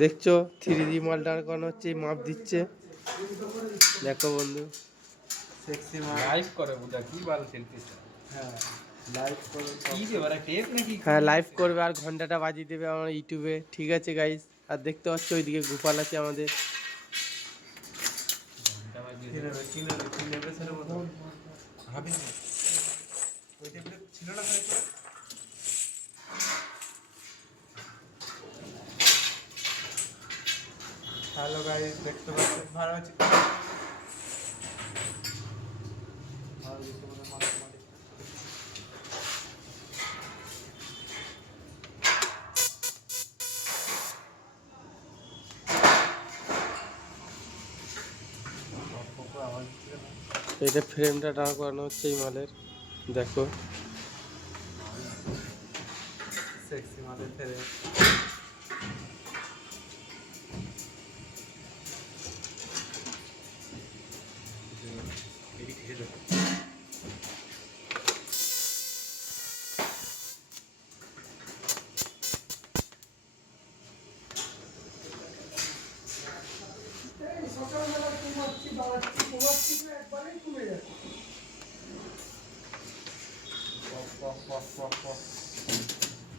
দেখছো 3D মাল দাঁড় করানো হচ্ছে, মাপ দিচ্ছে। দেখো বন্ধু, সেক্সি মাল লাইভ করে বুঝা কি ভালো সেলফি। হ্যাঁ লাইভ করে কি ব্যাপার টেপ নাকি? হ্যাঁ লাইভ করবে আর ঘন্টাটা বাজিয়ে দেবে আমার ইউটিউবে। ঠিক আছে গাইস, আর দেখতে পাচ্ছ ওইদিকে গোপাল আছে আমাদের। কি নেবে সেটা মতো ভাবি না ওই টেবিলে ছিল না ঘরে করে। হ্যালো গাইস, দেখতে পাচ্ছেন ভালো আছে। ভালো দেখতে পাচ্ছেন মালিকটা। আওয়াজ দিচ্ছে না। এটা ফ্রেমটা দাঁড় করানো হচ্ছে এই মালের। দেখো সেক্সি মালের ফেরে এদিক থেকে দেখো।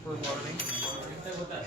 कोई बॉल नहीं। এটা কোথায়?